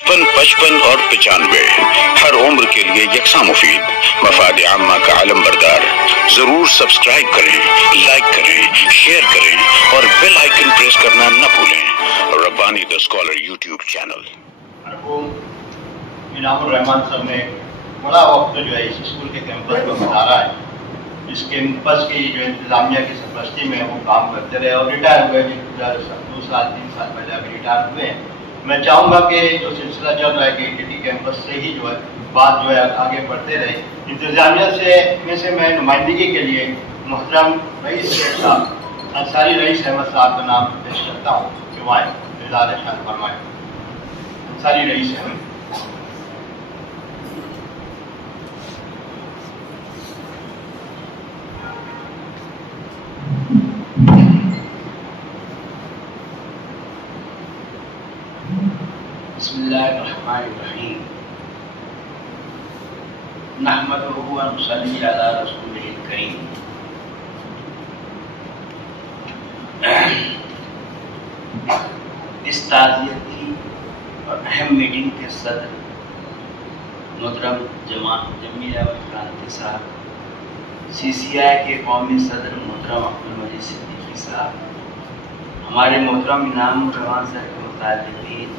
55 اور 95 ہر عمر کے لیے یکساں مفید، مفاد عامہ کا علم بردار۔ ضرور سبسکرائب کریں، لائک کریں، شیئر کریں اور بیل آئیکن پریس کرنا نہ بھولیں۔ ربانی دا اسکالر یوٹیوب چینل۔ مرحوم انعام الرحمان صاحب نے بڑا وقت جو ہے اس اسکول کے کیمپس کو گزارا ہے۔ اس کیمپس کی جو انتظامیہ کی سرپرستی میں وہ کام کرتے رہے اور ریٹائر ہوئے بھی، 2 سال 3 سال پہلے ابھی ریٹائر ہوئے ہیں۔ میں چاہوں گا کہ جو سلسلہ چل رہا ہے کہ ٹی کیمپس سے ہی جو ہے بات جو ہے آگے بڑھتے رہے۔ انتظامیہ سے میں نمائندگی کے لیے محترم رئیس صاحب، انصاری رئیس احمد صاحب کا نام پیش کرتا ہوں کہ وہ اظہار خیال فرمائیں۔ انصاری رئیس احمد۔ بسم اللہ الرحمن الرحیم، نحمدہ و نصلی علی رسولہ الکریم۔ اس تعزیتی اور اہم میٹنگ کے صدر محترم جمیل احمد کرانتی صاحب، CCI کے قومی صدر محترم عبدالمجید صدیقی صاحب، ہمارے محترم انعام الرحمان صاحب کے متعلقین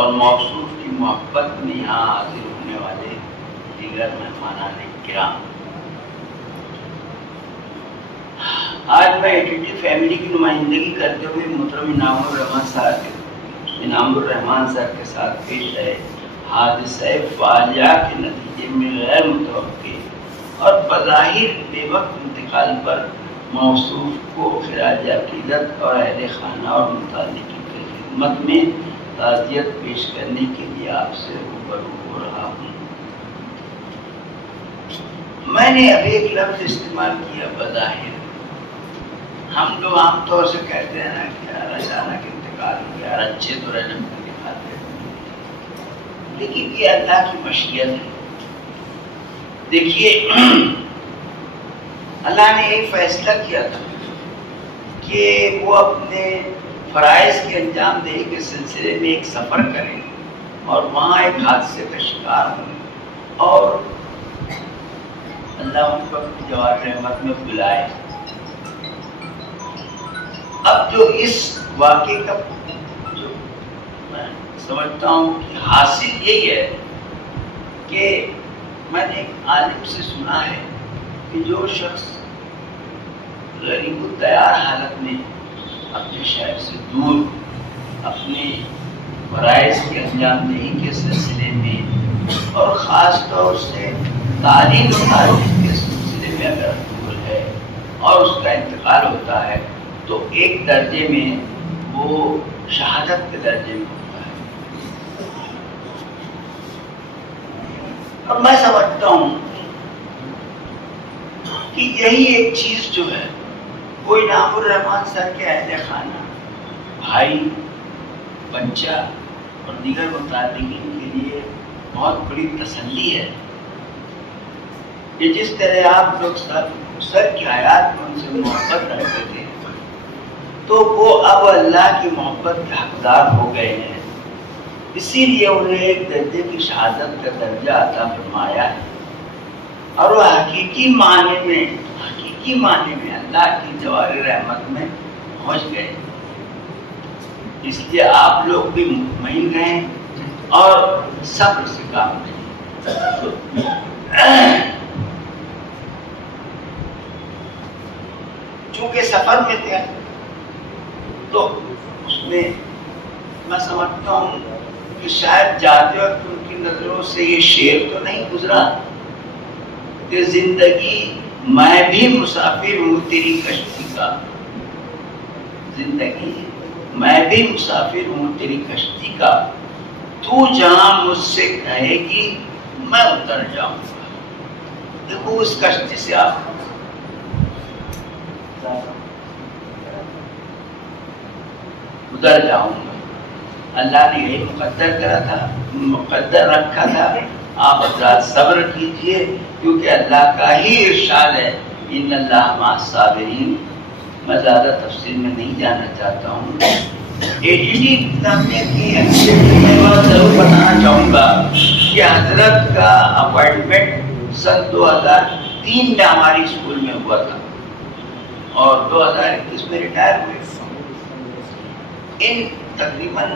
اور موصوف کی محبت میں یہاں حاضر ہونے والے دیگر مہمانان کرام، آج میں ایٹیٹی فیملی کی نمائندگی کرتے ہوئے محترم انعام الرحمان صاحب کے ساتھ پیش ہے حادثہ فاجعہ کے نتیجے میں غیر متوقع اور بظاہر بے وقت انتقال پر موصوف کو خراج عقیدت اور اہل خانہ اور متعلقین کی خدمت میں تعزیت پیش کرنے کے لیے آپ سے روبرو ہو رہا ہوں۔ میں نے اب ایک لفظ استعمال کیا، بظاہر۔ ہم لوگ عام طور سے کہتے ہیں نا کہ یار اچانک انتقال ہو گیا، یار اچھے تو رجب کو دکھاتے ہیں، لیکن یہ اللہ کی مشیت ہے۔ دیکھیے، اللہ نے ایک فیصلہ کیا تھا کہ وہ اپنے فرائض کے انجام دہی کے سلسلے میں ایک سفر کریں اور وہاں ایک حادثے کا شکار ہوں اور اللہ ان کو اپنی جوار رحمت میں بلائے۔ اب جو اس واقعے کا جو میں سمجھتا ہوں کہ حاصل یہی ہے کہ میں نے ایک عالم سے سنا ہے کہ جو شخص غریب التیار حالت میں اپنے شہر سے دور اپنے فرائض کے انجام دہی کے سلسلے میں اور خاص طور سے تعلیم و تعلیم کے سلسلے میں اگر دور ہے اور اس کا انتقال ہوتا ہے تو ایک درجے میں وہ شہادت کے درجے میں ہوتا ہے۔ اب میں سمجھتا ہوں کہ یہی ایک چیز جو ہے وہ انعام الرحمان صاحب کے اہل خانہ، بھائی، بچہ اور دیگر متعلقین کے لیے بہت بڑی تسلی ہے کہ جس طرح آپ لوگ سر کی حیات میں ان سے محبت رکھتے تھے تو وہ اب اللہ کی محبت کے حقدار ہو گئے ہیں، اسی لیے انہیں ایک درجے کی شہادت کا درجہ عطا فرمایا ہے اور وہ حقیقی معنی میں اللہ کی جوار رحمت میں پہنچ گئے۔ اس لیے آپ لوگ بھی مطمئن رہیں اور صبر سے کام لیں۔ چونکہ سفر میں تھے تو اس میں میں سمجھتا ہوں کہ شاید جاتے وقت ان کی نظروں سے یہ شعر تو نہیں گزرا کہ زندگی میں بھی مسافر ہوں تیری کشتی کا، زندگی میں بھی مسافر ہوں تیری کشتی کا، تو جہاں مجھ سے کہے گی میں اتر جاؤں گا۔ دیکھو اس کشتی سے آپ اتر جاؤں گا، اللہ نے یہی مقدر رکھا تھا۔ آپ حضرات صبر کیجئے کیونکہ اللہ کا ہی ارشاد ہے ان اللہ مع الصابرین۔ میں زیادہ تفصیل میں نہیں جانا چاہتا ہوں۔ ایڈیٹنگ کرنے کی ضرور بنا سن 2003 میں ہماری اسکول میں ہوا تھا اور 2021 میں ریٹائر ہوئے. ان تقریباً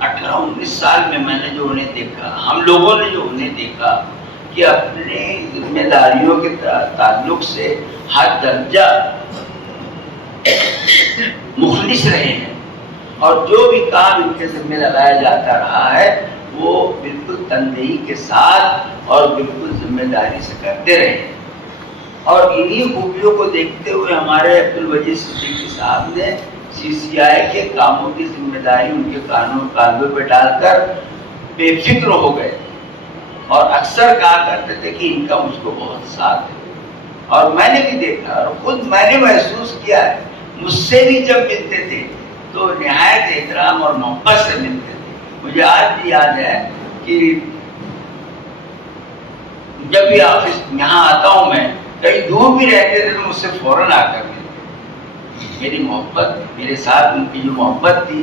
18-19 سال میں نے جو انہیں دیکھا، ہم لوگوں نے جو انہیں دیکھا کہ اپنے ذمہ داریوں کے تعلق سے ہر درجہ مخلص رہے ہیں اور جو بھی کام ان کے ذمہ لگایا جاتا رہا ہے وہ بالکل تندہی کے ساتھ اور بالکل ذمہ داری سے کرتے رہے. اور انہی خوبیوں کو دیکھتے ہوئے ہمارے عبدالوجید صدیقی صاحب نے CCI کے کاموں کی ذمہ داری ان کے کاندھوں پہ ڈال کر بے فکر ہو گئے اور اکثر کہا کرتے تھے کہ ان کا مجھ کو بہت ساتھ ہے. اور میں نے بھی دیکھا اور خود میں نے محسوس کیا ہے، مجھ سے بھی جب ملتے تھے تو نہایت احترام اور محبت سے ملتے تھے. مجھے آج بھی یاد ہے کہ جب بھی آفس یہاں آتا ہوں میں، کہیں دور بھی رہتے تھے تو مجھ سے فوراً آ کر ملتے. میری محبت، میرے ساتھ ان کی جو محبت تھی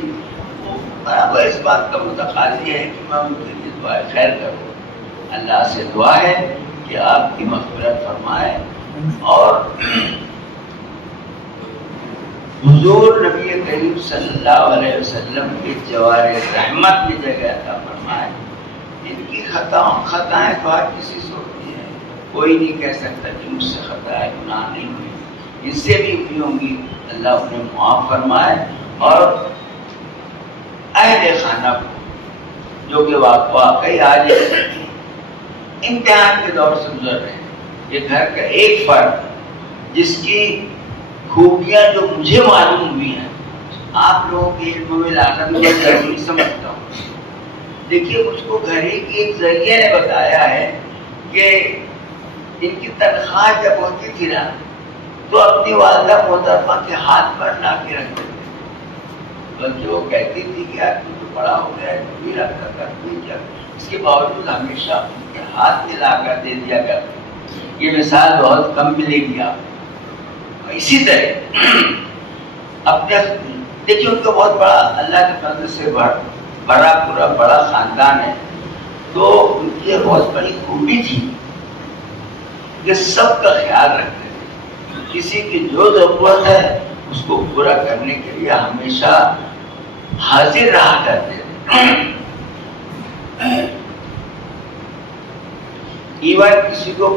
وہ برابر اس بات کا متقاضی ہے کہ میں ان کے لیے دعا خیر کروں. اللہ سے دعا ہے کہ آپ کی مغفرت فرمائے اور حضور نبی کریم صلی اللہ علیہ وسلم کے جوار رحمت کی جگہ عطا فرمائے. ان کی خطائیں تو ہر کسی سے ہوتی ہیں، کوئی نہیں کہہ سکتا کہ مجھ سے خطا ہے، گناہ نہیں ہوئی، اس سے بھی ہوئی ہوں گی. اللہ انہیں معاف فرمائے اور اہل خانہ کو جو کہ واقعی آج امتحان کے دور سے گزر رہے ہیں، یہ گھر کا ایک فرد جس کی خوبیاں جو مجھے معلوم ہوئی ہیں آپ لوگوں کے علم میں لانا بھی میں ضروری سمجھتا ہوں. دیکھیے مجھ کو گھر ہی کی ایک ذریعہ نے بتایا ہے کہ ان کی تنخواہ جب ہوتی تھی نا تو اپنی والدہ محترمہ کے ہاتھ پر لا کے رکھتے تھے، بلکہ وہ کہتی تھی کہ آپ تو بڑا ہو گیا ہے تو بھی رکھا کرتی کیا. اس کے باوجود ہمیشہ ان کے ہاتھ میں لا کر دے دیا کرتے. یہ مثال بہت کم ملے گی آپ کو. اسی طرح اپنے دیکھیے ان کا بہت بڑا اللہ کے فضل سے بڑا خاندان ہے، تو ان کی بہت بڑی خوبی تھی کہ سب کا خیال رکھتے تھے. کسی کی جو ضرورت ہے اس کو پورا کرنے کے لیے ہمیشہ حاضر رہا کرتے تھے. ایون کسی کو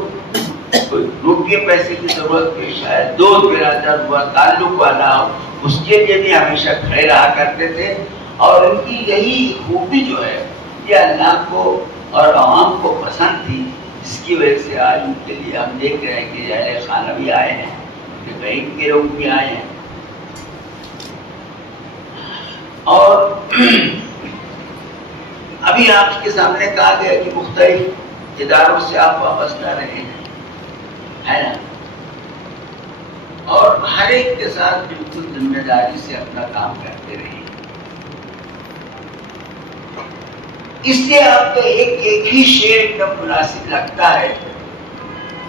کوئی روپیے پیسے کی ضرورت پیش آئے، دوست برادر ہوا، تعلق والا ہو، اس کے لیے بھی ہمیشہ کھڑے رہا کرتے تھے. اور ان کی یہی خوبی جو ہے یہ اللہ کو اور عوام کو پسند تھی، جس کی وجہ سے آج ان کے لیے ہم دیکھ رہے ہیں کہ اہل خانہ بھی آئے ہیں، بہن کے لوگ بھی آئے ہیں. اور ابھی آپ کے سامنے کہا گیا کہ مختلف اداروں سے آپ وابستہ رہے ہیں، ہے نا، اور ہر ایک کے ساتھ بالکل ذمہ داری سے اپنا کام کرتے رہے. اس لیے آپ کو ایک ہی شعر ایک دم مناسب لگتا ہے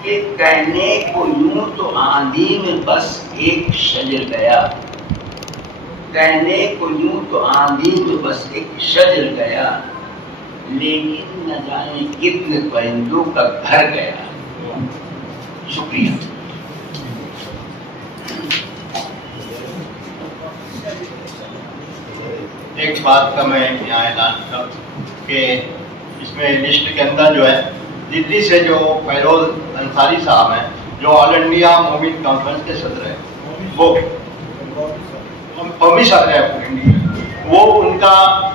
کہ کہنے کو یوں تو آندھی میں بس ایک شجر گیا، کہنے کو یوں تو آندھی میں بس ایک شجر گیا، لیکن نہ جانے کتنے پرندوں کا گھر گیا. شکریہ. ایک بات کا میں یہاں اعلان کروں کہ اس میں لسٹ کے اندر جو ہے دلی سے جو فیروز انصاری صاحب ہیں جو آل انڈیا مومن کانفرنس کے صدر ہیں، وہ قومی صدر ہے پورے انڈیا، وہ ان کا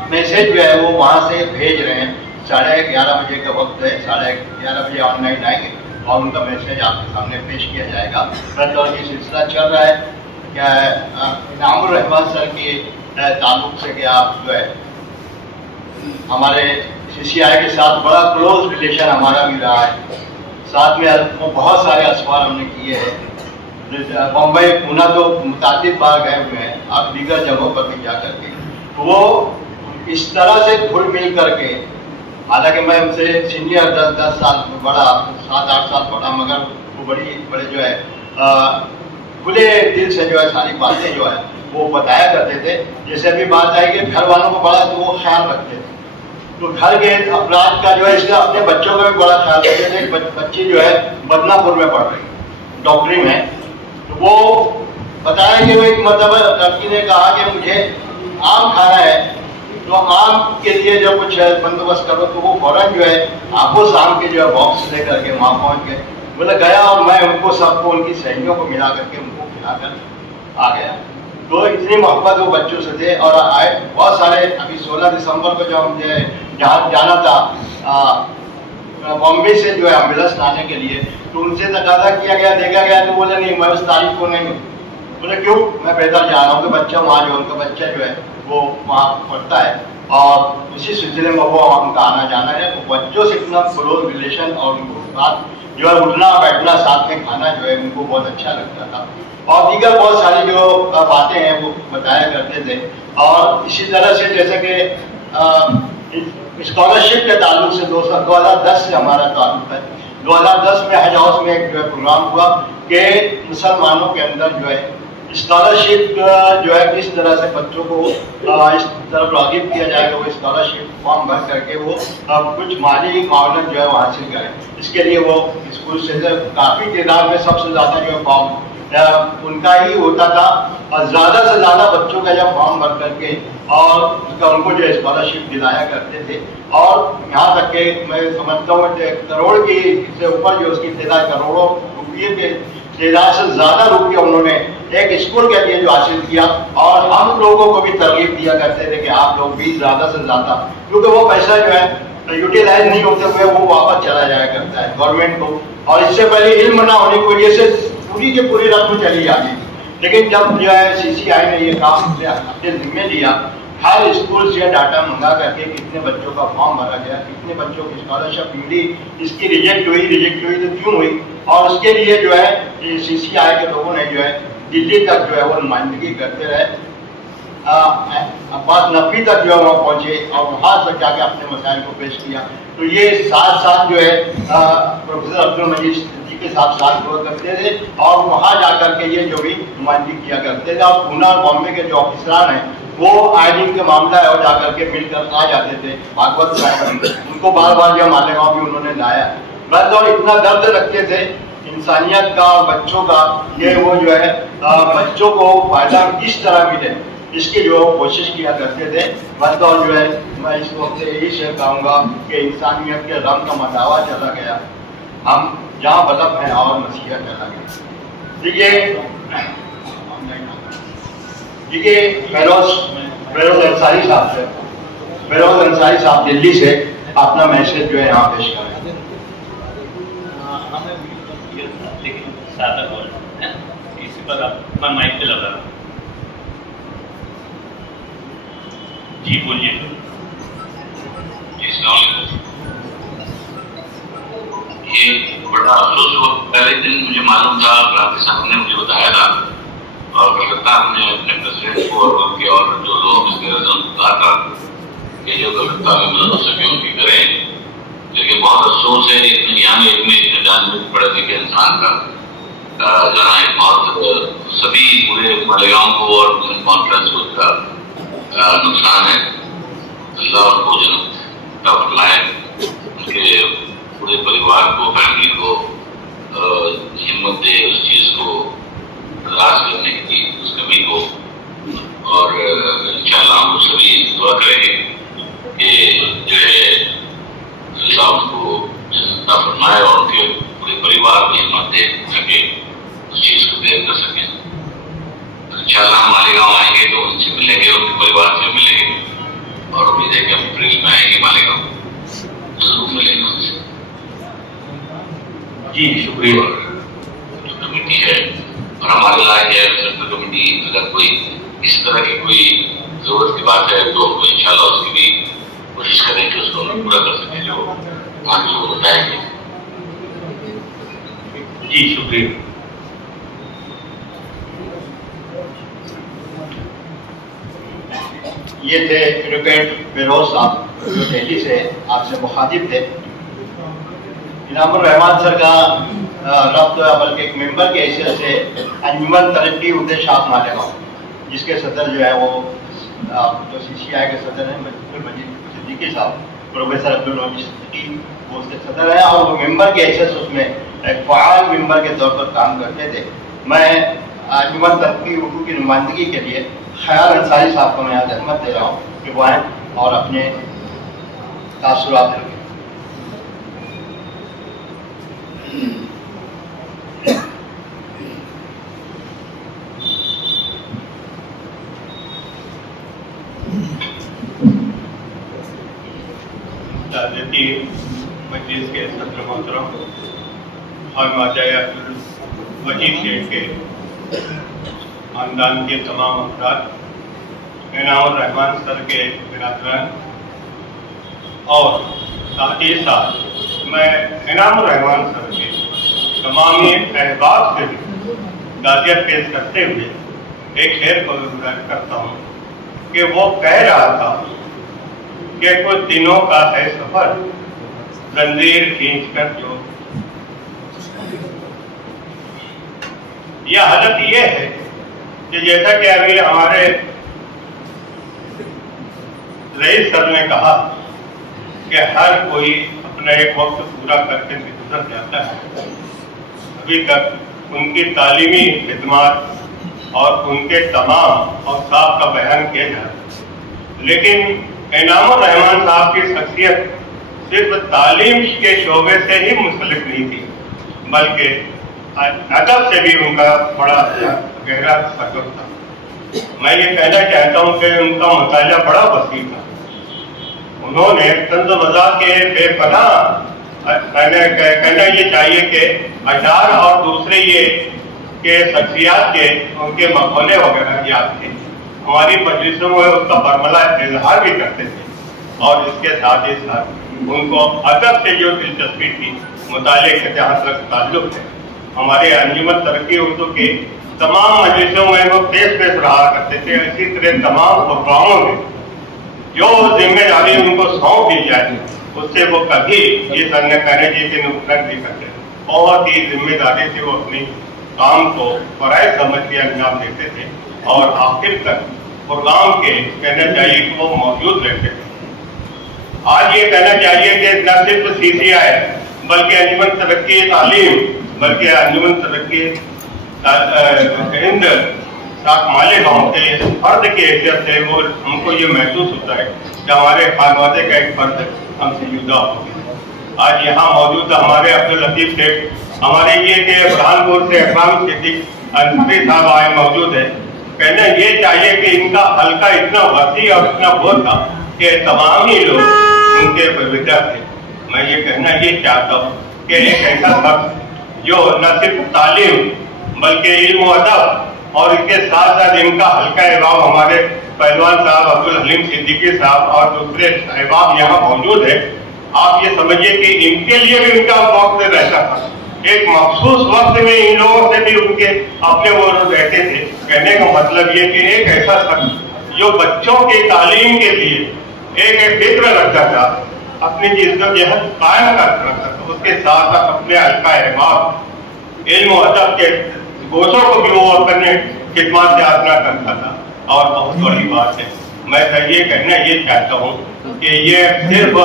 میسج جو ہے وہ وہاں سے بھیج رہے ہیں. 11:30 بجے کا وقت ہے، 11:30 بجے آن لائن آئیں گے اور ان کا میسج آپ کے سامنے پیش کیا جائے گا. رد اور یہ سلسلہ چل رہا ہے کیا انعام الرحمان سر کے تعلق سے کہ آپ جو ہے ہمارے CCI کے ساتھ بڑا کلوز ریلیشن ہمارا بھی رہا ہے. ساتھ میں بہت سارے اسوار ہم نے کیے ہیں، بمبئی پونا تو متعدد بار گئے ہوئے ہیں، آپ دیگر جگہوں پر بھی جا کر کے. وہ اس طرح سے گھل مل کر کے، حالانکہ میں ان سے سینئر 10 سال بڑا، 7-8 سال بڑا، مگر وہ بڑے جو ہے کھلے دل سے جو ہے ساری باتیں جو ہے وہ بتایا کرتے تھے. جیسے ابھی بات آئی کہ گھر والوں کو بڑا تو وہ خیال رکھتے تھے، तो घर के अपराध का जो है इसका अपने बच्चों का भी बड़ा ख्याल रखते थे। बच्ची जो है बदनापुर में पढ़ रही डॉक्टरी में, तो वो बताया कि वो एक मतलब लड़की ने कहा कि मुझे आम खाना है, तो आम के लिए जो कुछ बंदोबस्त करो, तो वो फौरन जो है आपको शाम के जो है बॉक्स ले करके वहाँ पहुँच गए। बोले गया और मैं उनको सबको उनकी सहेलियों को मिला करके उनको खिलाकर आ गया। तो इतनी मोहब्बत वो बच्चों से थे। और आए बहुत सारे, अभी 16 दिसंबर को जब मुझे जहाँ जाना था बॉम्बे से जो है एम्बुलेंस लाने के लिए, तो उनसे तकाजा किया गया, देखा गया, तो बोले नहीं मैं उस तारीख को नहीं हूँ। बोले क्यों? मैं पैदल जा रहा हूँ। तो बच्चा वहाँ जो उनका बच्चा जो है वो वहाँ पढ़ता है और उसी सिलसिले में वो उनका आना जाना है। तो बच्चों से इतना क्लोज रिलेशन और उनको साथ जो है उठना बैठना साथ में खाना जो है उनको बहुत अच्छा लगता था। और दीगर बहुत सारी जो बातें हैं वो बताया करते थे। और इसी तरह से जैसे कि स्कॉलरशिप के ताल्लुक से 2010 से हमारा ताल्लुक है। 2010 में हज हाउस में एक जो है प्रोग्राम हुआ कि मुसलमानों के अंदर जो है स्कॉलरशिप जो है किस तरह से बच्चों को इस तरफ राग़िब किया जाएगा, वो स्कॉलरशिप फॉर्म भर करके वो कुछ माली मावनत जो है वो हासिल करें। इसके लिए वो स्कूल से काफ़ी तादाद में सबसे ज़्यादा जो है फॉर्म उनका ही होता था और ज़्यादा से ज़्यादा बच्चों का जब फॉर्म भर करके और उनको जो स्कॉलरशिप दिलाया करते थे। और यहाँ तक के मैं समझता हूँ करोड़ की से ऊपर जो उसकी तादाद, करोड़ों रुपये के तादाद से ज़्यादा रुपये उन्होंने एक स्कूल के लिए जो हासिल किया। और हम लोगों को भी तरगीब दिया करते थे कि आप लोग भी ज़्यादा से ज़्यादा, क्योंकि वो पैसा जो है यूटिलाइज नहीं होते हुए वो वापस चला जाया करता है गवर्नमेंट को। और इससे पहले इल्म ना होने की वजह से पूरी की पूरी रकम चली जाती थी। लेकिन जब जो है CCI ने ये काम अपने जिम्मे लिया, हर स्कूल से डाटा मंगा करके कितने बच्चों का फॉर्म भरा गया, कितने बच्चों की स्कॉलरशिप मिली, इसकी रिजेक्ट हुई तो क्यों हुई, और उसके लिए जो है CCI के लोगों ने जो है दिल्ली तक जो है वो नुमाइंदगी करते रहे। अब्बास नकवी तक जो है वहाँ पहुँचे और वहाँ तक जाके अपने मसाइल को पेश किया। तो ये साथ साथ जो है प्रोफेसर अब्दुल मजीद सिद्दीकी के साथ हुआ करते थे और वहाँ जाकर के ये जो भी नुमाइंदगी किया करते थे। और पूना और बॉम्बे के जो ऑफिसरान हैं वो आए दिन के मामला है और जाकर के मिलकर आ जाते थे। भागवत साहब उनको बार बार जो मालेगांव भी उन्होंने लाया। बस और इतना दर्द रखते थे इंसानियत का, बच्चों का, ये वो जो है बच्चों को फायदा किस तरह मिले इसकी जो कोशिश किया करते थे। बस और जो है मैं इस वक्त यही शेयर कहूँगा कि इंसानियत के रंग का मटावा चला गया, हम जहाँ बलब हैं और मसीहा चला गया। देखिए फेरोज अंसारी साहब दिल्ली से अपना मैसेज जो है यहाँ पेश करें। लेकिन सादा बोल इसी पर आप माइक पे लगा। जी बोलिए। ये बड़ा अफसोस हुआ, पहले दिन मुझे मालूम था, क्रांति साहब ने मुझे बताया था और कलकत्ता हमने अपने प्रेसिडेंट को और उनके और जो लोग कहा था कि जो कलकत्ता में मदद हो सके उनकी करें। लेकिन बहुत अफसोस है यहाँ इतने जानने पड़े लिखे इंसान का जाना एक बहुत सभी पूरे मालेगांव को और कॉन्फ्रेंस को उसका नुकसान है। अल्लाह उनको जन्नत का फरमाए, उनके पूरे परिवार को, फैमिली को हिम्मत दे उस चीज़ को बर्दाश्त करने की, उस कमी को। और इंशाअल्लाह हम सभी दुआ करेंगे कि जो है अल्लाह उनको जन्नत का फरमाए और उनके पूरे परिवार को हिम्मत दे ताकि उस चीज़ को देर कर सकें। इंशाअल्लाह मालेगांव आएंगे तो उनसे मिलेंगे, उनके परिवार से मिलेंगे और उम्मीद है कि हम अप्रैल में आएंगे मालेगांव, जरूर मिलेंगे उनसे। जी शुक्रिया। जो कमेटी है और हमारे लायक है सेंट्रल कमेटी, अगर कोई इस तरह की कोई जरूरत की बात है तो इंशाल्लाह उसकी भी कोशिश करें कि उसको हम पूरा कर सकें जो आगे लोग बताएंगे। जी शुक्रिया। ये थे एडवोकेट फेरोज साहब जो दिल्ली से आपसे मुखातिब थे। इनामुर रहमान सर का रब्त बल्कि एक मेंबर के हैसियत से अंजुमन तरक्की उद्देश्य मालेगांव, जिसके सदर जो है वो जो CCI के सदर हैं मजीद सिद्दीकी साहब, प्रोफेसर अब्दुल वहाब सिद्दीकी वो उसके सदर हैं और वो मेंबर के हैसियत उसमें एक फ़आल मेंबर के तौर पर काम करते थे। मैं अंजुमन तरक्की उर्दू की नुमाइंदगी के लिए ख्याल अंसारी साहब को मैं आज अहमत दे रहा हूँ कि वो आएँ और अपने तासुरात रखें। ताज़ती मजलिस के सदर मोहतरम खानवाजा अब्दुल वहीद शेख के ख़ानदान के तमाम अफराद, इनामुर रहमान सर के बिरादरान और साथ ही साथ मैं इनामुर रहमान सर के तमाम अहबाब से भी ताज़ियत पेश करते हुए एक शेर को गुज़ारिश करता हूँ कि वो कह रहा था कि कुछ दिनों का है सफर, जंजीर खींच कर जो। यह हालत ये है कि जैसा कि अभी हमारे रईस सर ने कहा कि हर कोई अपना एक वक्त पूरा करके गुजर जाता है। अभी तक उनकी तालीमी खिदमत और उनके तमाम औसाफ का बयान किया जा रहा है, लेकिन इनामुर रहमान साहब की शख्सियत सिर्फ तालीम के शोबे से ही मुंसलिक नहीं थी, बल्कि अदब से भी उनका बड़ा गहरा सफ़र था। मैं ये कहना चाहता हूँ कि उनका मुताला बड़ा वसी था। उन्होंने तंज़ वज़ा के बेपनाह कहना ये चाहिए कि अशार और दूसरे ये के शख्सियात के उनके मखौले वगैरह याद थे। हमारी मजलिसों में उसका बरमला इजहार भी करते थे और इसके साथ ही साथ उनको अदब से जो दिलचस्पी थी, मुताले के जहाँ तक ताल्लुक है, हमारे अंजुमन तरक्की उर्दू के तमाम मजलिसों में वो पेश रहा करते थे। इसी तरह तमाम प्रोग्रामों में जो जिम्मेदारी उनको सौंप दी जाए उससे वो कभी ये सन्ने कहने जी के नुकसान नहीं करते। बहुत ही जिम्मेदारी से वो अपनी काम को फराइज समझ के अंजाम देते थे और आखिर तक प्रोग्राम के कहना चाहिए कि वो मौजूद रहते थे। आज ये कहना चाहिए कि न सिर्फ CCI बल्कि अंजुमन तरक्की तालीम, बल्कि अंजुमन तरक्की हिंद साक मालेगांव के फर्द की हैसियत से वो हमको ये महसूस होता है कि हमारे खानवादे का एक फर्द हमसे जुदा हो गया। आज यहाँ मौजूद हमारे अब्दुल लतीफ शेख, हमारे ये के बुरहानपुर से अकराम सिद्दीक अंसारी साहब आए मौजूद है। कहना ये चाहिए कि इनका हल्का इतना वसी और इतना बहुत था कि तमाम ही लोग उनके विदा थे। मैं ये कहना ये चाहता हूँ कि एक ऐसा शख्स जो न सिर्फ तालीम बल्कि इल्म अदब और इसके साथ साथ इनका हल्का अहबाब, हमारे पहलवान साहब अब्दुल हलीम सिद्दीकी साहब और दूसरे अहबाब यहाँ मौजूद है। आप ये समझिए कि इनके लिए भी उनका वक्त रहता था। एक मखसूस वक्त में इन लोगों से भी उनके अपने वो रहते थे। कहने का मतलब ये कि एक ऐसा शख्स जो बच्चों की तालीम के लिए एक फिक्र रखता था, अपनी जिद्दोजहद कायम कर रखता था, उसके साथ साथ अपने हल्का अहबाब इल्म अदब के गोशों को भी वो अपने खिदमत से आसरा करता था। और बहुत बड़ी बात है, मैं ये कहना ये चाहता हूँ कि ये सिर्फ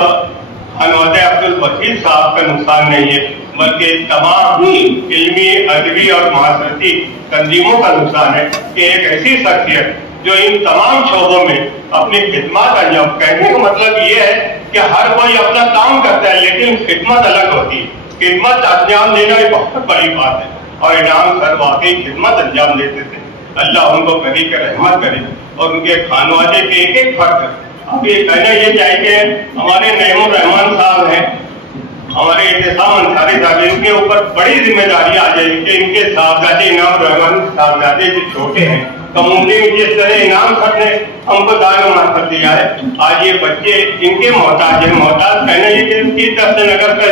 खानवाजा अब्दुल वहीद साहब का नुकसान नहीं है, बल्कि तमाम ही इल्मी, अदबी और माशरती तंजीमों का नुकसान है कि एक ऐसी शख्सियत जो इन तमाम शोबों में अपनी खिदमत अंजाम। कहने का मतलब ये है कि हर कोई अपना काम करता है, लेकिन खिदमत अलग होती है। खिदमत अंजाम देना एक बहुत बड़ी बात है और इनाम सर वाकई खिदमत अंजाम देते थे। अल्लाह उनको कभी के रहमत करे और उनके खानवाजे के एक एक फर्क। अब ये कहना ये चाहिए कि हमारे नईमुर रहमान साहब हैं, हमारे इत्तेसाम अंसारी साहब, इनके ऊपर बड़ी जिम्मेदारी आ जाएगी कि इनके साहबजादे इनाम रहमान साहबजादे जो छोटे हैं, कम्युनिटी में जिस तरह इनाम सर ने हमको दान कर दिया है, आज ये बच्चे इनके मोहताज हैं। मोहताज कहना ये कि इनकी तरफ से नगर कर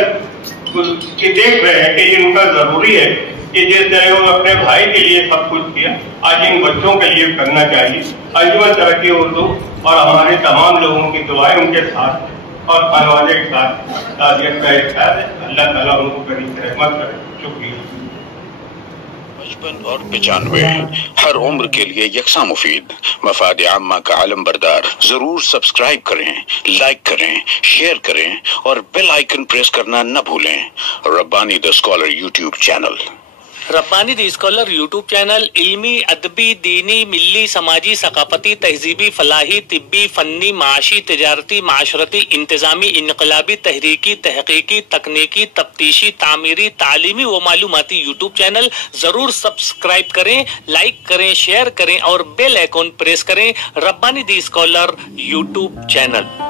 देख रहे हैं कि ये उनका जरूरी है कि जिस तरह वो अपने भाई के लिए सब कुछ किया, आज इन बच्चों के लिए करना चाहिए। अंजुमन तरक्की उर्दू और हमारे तमाम लोगों की दुआएं उनके साथ और खानवाजे के साथ ताज़ियत का एहसास है। अल्लाह ताला उनको करीब रहमत करे। शुक्रिया। 55 और 95 हर उम्र के लिए यकसा मुफीद मफाद आम्मा का आलम बरदार। जरूर सब्सक्राइब करें, लाइक करें, शेयर करें और बेल आइकन प्रेस करना न भूलें। Rabbani the scholar YouTube channel. Rabbani the scholar YouTube channel इल्मी, अदबी, दीनी, मिली, समाजी, सकाफती, तहजीबी, फलाही, तिब्बी, फन्नी, माशी, तिजारती, माशरती, इंतजामी, इनकलाबी, तहरीकी, तहकीकी, तकनीकी, तफ्तीशी, तामीरी, तालीमी व मालूमाती यूट्यूब चैनल। जरूर सब्सक्राइब करें, लाइक करें, शेयर करें और बेल आइकन प्रेस करें। Rabbani the scholar YouTube channel.